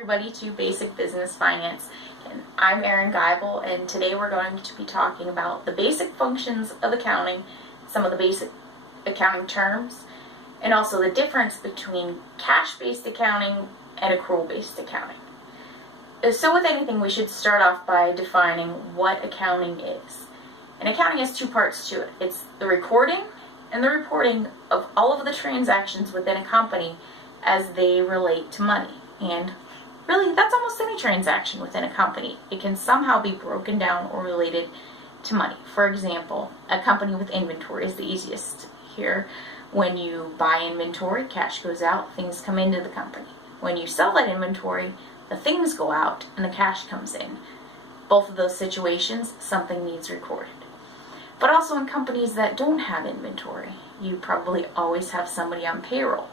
everybody to Basic Business Finance. And I'm Erin Geibel, and today we're going to be talking about the basic functions of accounting, some of the basic accounting terms, and also the difference between cash-based accounting and accrual-based accounting. So with anything, we should start off by defining what accounting is. And accounting has two parts to it. It's the recording and the reporting of all of the transactions within a company as they relate to money. And really, that's almost any transaction within a company. It can somehow be broken down or related to money. For example, a company with inventory is the easiest here. When you buy inventory, cash goes out, things come into the company. When you sell that inventory, the things go out and the cash comes in. Both of those situations, something needs recorded. But also in companies that don't have inventory, you probably always have somebody on payroll.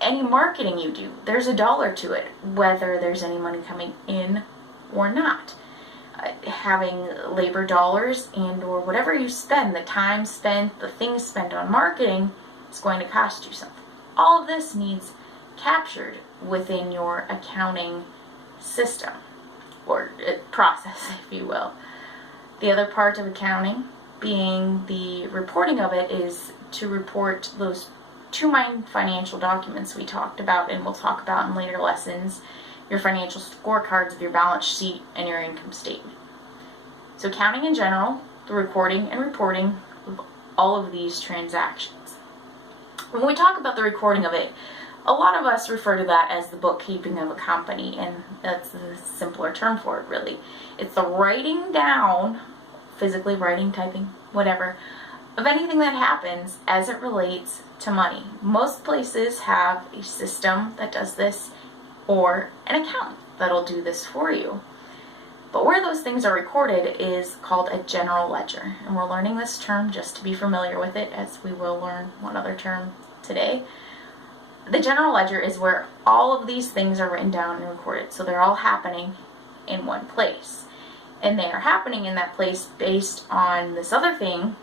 Any marketing you do, there's a dollar to it, whether there's any money coming in or not. Having labor dollars and or whatever you spend, the time spent, the things spent on marketing is going to cost you something. All of this needs captured within your accounting system or process, if you will. The other part of accounting, being the reporting of it, is to report those two main financial documents we talked about and we'll talk about in later lessons: your financial scorecards of your balance sheet and your income statement. So accounting in general, the recording and reporting of all of these transactions. When we talk about the recording of it, a lot of us refer to that as the bookkeeping of a company, and that's a simpler term for it, really. It's the writing down, physically writing, typing, whatever, of anything that happens as it relates to money. Most places have a system that does this or an accountant that'll do this for you. But where those things are recorded is called a general ledger. And we're learning this term just to be familiar with it, as we will learn one other term today. The general ledger is where all of these things are written down and recorded. So they're all happening in one place. And they are happening in that place based on this other thing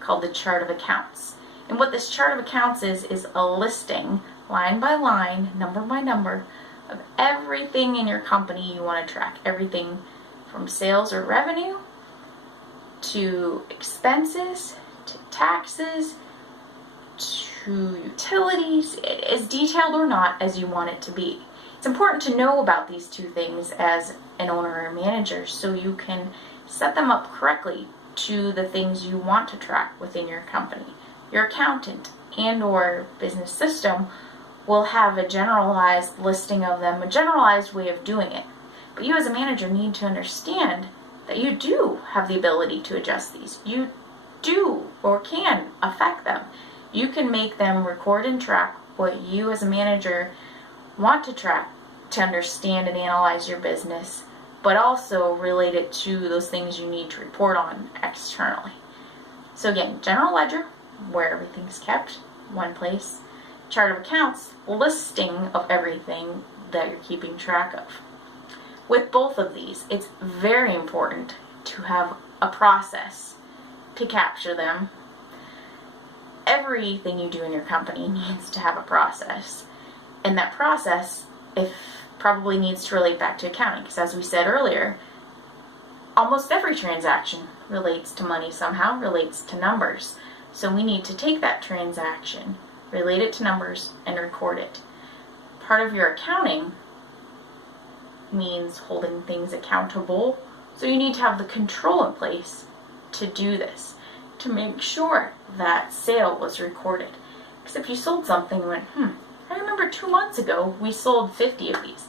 called the chart of accounts. And what this chart of accounts is a listing, line by line, number by number, of everything in your company you want to track. Everything from sales or revenue to expenses to taxes to utilities, as detailed or not as you want it to be. It's important to know about these two things as an owner or manager so you can set them up correctly to the things you want to track within your company. Your accountant and or business system will have a generalized listing of them, a generalized way of doing it. But you as a manager need to understand that you do have the ability to adjust these. You do or can affect them. You can make them record and track what you as a manager want to track to understand and analyze your business, but also relate it to those things you need to report on externally. So again, general ledger, where everything's kept, one place. Chart of accounts, listing of everything that you're keeping track of. With both of these, it's very important to have a process to capture them. Everything you do in your company needs to have a process. And that process, probably needs to relate back to accounting, because as we said earlier, almost every transaction relates to money somehow, relates to numbers. So we need to take that transaction, relate it to numbers, and record it. Part of your accounting means holding things accountable, so you need to have the control in place to do this, to make sure that sale was recorded. Because if you sold something and went, I remember 2 months ago we sold 50 of these.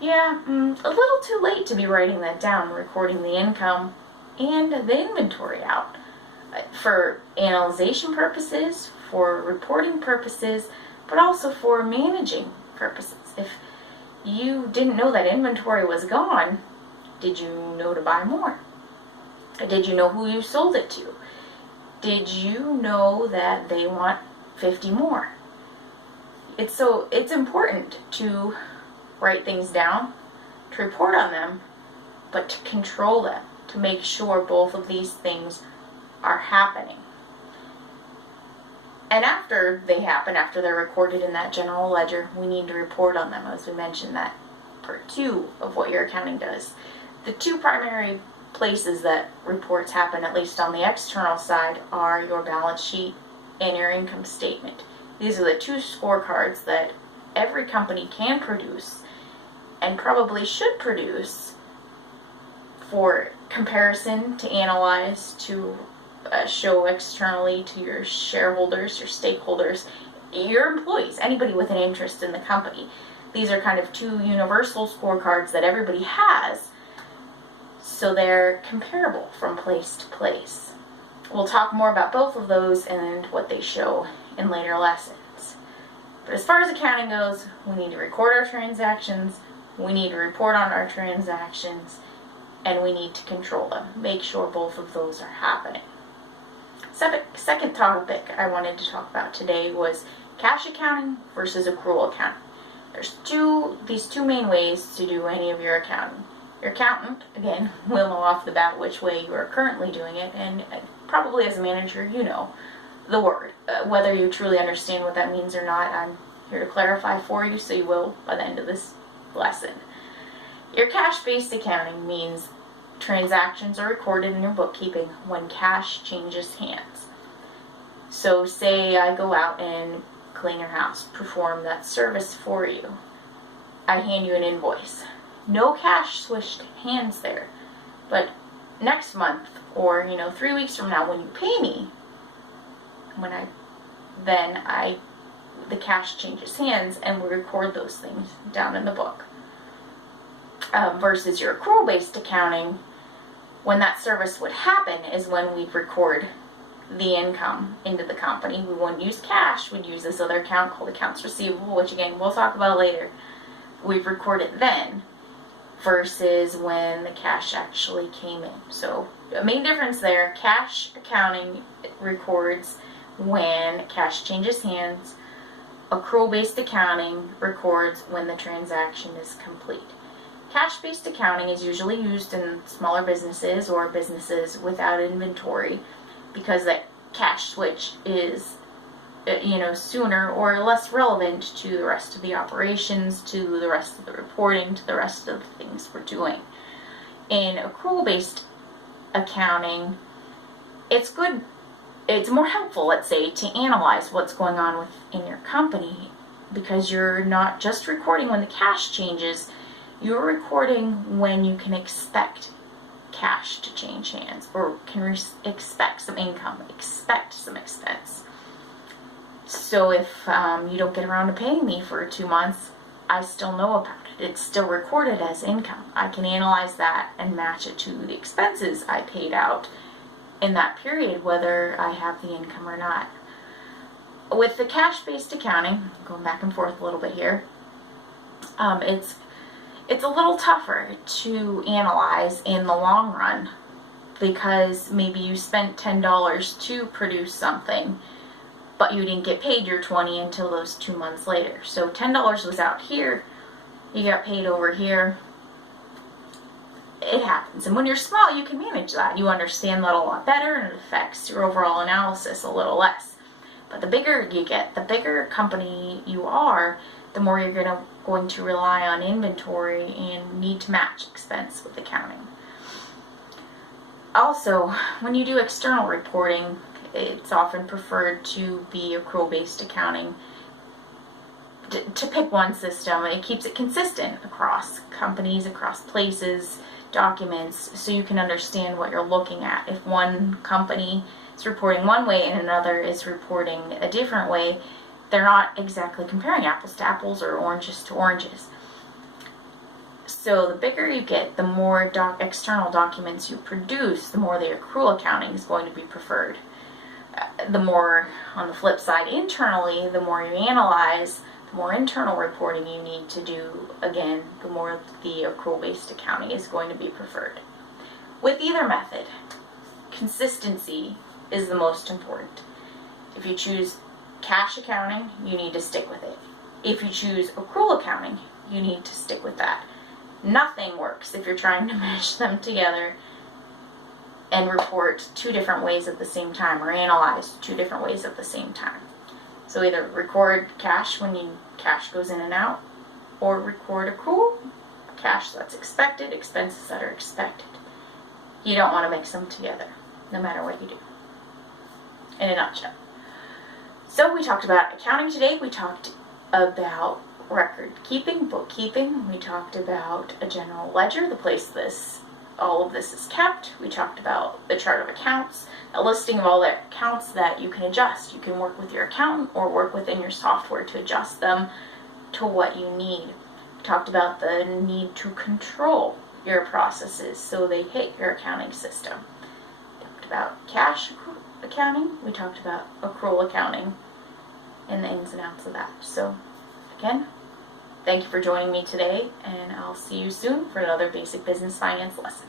Yeah, a little too late to be writing that down, recording the income and the inventory out. For analyzation purposes, for reporting purposes, but also for managing purposes. If you didn't know that inventory was gone, did you know to buy more? Did you know who you sold it to? Did you know that they want 50 more? It's important to write things down, to report on them, but to control them, to make sure both of these things are happening. And after they happen, after they're recorded in that general ledger, we need to report on them, as we mentioned, that part 2 of what your accounting does. The two primary places that reports happen, at least on the external side, are your balance sheet and your income statement. These are the two scorecards that every company can produce and probably should produce for comparison, to analyze, to show externally to your shareholders, your stakeholders, your employees, anybody with an interest in the company. These are kind of two universal scorecards that everybody has, so they're comparable from place to place. We'll talk more about both of those and what they show in later lessons. But as far as accounting goes, we need to record our transactions, we need to report on our transactions, and we need to control them. Make sure both of those are happening. Second topic I wanted to talk about today was cash accounting versus accrual accounting. There's these two main ways to do any of your accounting. Your accountant, again, will know off the bat which way you are currently doing it, and probably as a manager, you know the word. Whether you truly understand what that means or not, I'm here to clarify for you, so you will by the end of this lesson. Your cash-based accounting means transactions are recorded in your bookkeeping when cash changes hands. So say I go out and clean your house, perform that service for you. I hand you an invoice. No cash switched hands there. But next month, or 3 weeks from now, when you pay me, the cash changes hands and we record those things down in the book. Versus your accrual-based accounting, when that service would happen is when we'd record the income into the company. We wouldn't use cash, we'd use this other account called accounts receivable, which again we'll talk about later. We'd record it then versus when the cash actually came in. So the main difference there, cash accounting records when cash changes hands. Accrual-based accounting records when the transaction is complete. Cash-based accounting is usually used in smaller businesses or businesses without inventory because that cash switch is sooner or less relevant to the rest of the operations, to the rest of the reporting, to the rest of the things we're doing. In accrual-based accounting, it's more helpful, let's say, to analyze what's going on within your company, because you're not just recording when the cash changes, you're recording when you can expect cash to change hands, or can expect some income, expect some expense. So if you don't get around to paying me for 2 months, I still know about it. It's still recorded as income. I can analyze that and match it to the expenses I paid out in that period, whether I have the income or not. With the cash-based accounting, going back and forth a little bit here, it's a little tougher to analyze in the long run because maybe you spent $10 to produce something, but you didn't get paid your $20 until those 2 months later. So $10 was out here, you got paid over here. It happens. And when you're small, you can manage that. You understand that a lot better, and it affects your overall analysis a little less. But the bigger you get, the bigger company you are, the more you're going to rely on inventory and need to match expense with accounting. Also, when you do external reporting, it's often preferred to be accrual-based accounting. To pick one system, it keeps it consistent across companies, across places, documents, so you can understand what you're looking at. If one company is reporting one way and another is reporting a different way, they're not exactly comparing apples to apples or oranges to oranges. So the bigger you get, the more external documents you produce, the more the accrual accounting is going to be preferred. The more, on the flip side, internally, the more you analyze, the more internal reporting you need to do, again, the more the accrual-based accounting is going to be preferred. With either method, consistency is the most important. If you choose cash accounting, you need to stick with it. If you choose accrual accounting, you need to stick with that. Nothing works if you're trying to mash them together and report 2 different ways at the same time, or analyze 2 different ways at the same time. So either record cash when cash goes in and out, or record accrual about cash that's expected, expenses that are expected. You don't want to mix them together, no matter what you do, in a nutshell. So we talked about accounting today. We talked about record keeping, bookkeeping. We talked about a general ledger, the place all of this is kept. We talked about the chart of accounts, a listing of all the accounts that you can adjust. You can work with your accountant or work within your software to adjust them to what you need. We talked about the need to control your processes so they hit your accounting system. We talked about cash accounting. We talked about accrual accounting and the ins and outs of that. So again, thank you for joining me today, and I'll see you soon for another basic business finance lesson.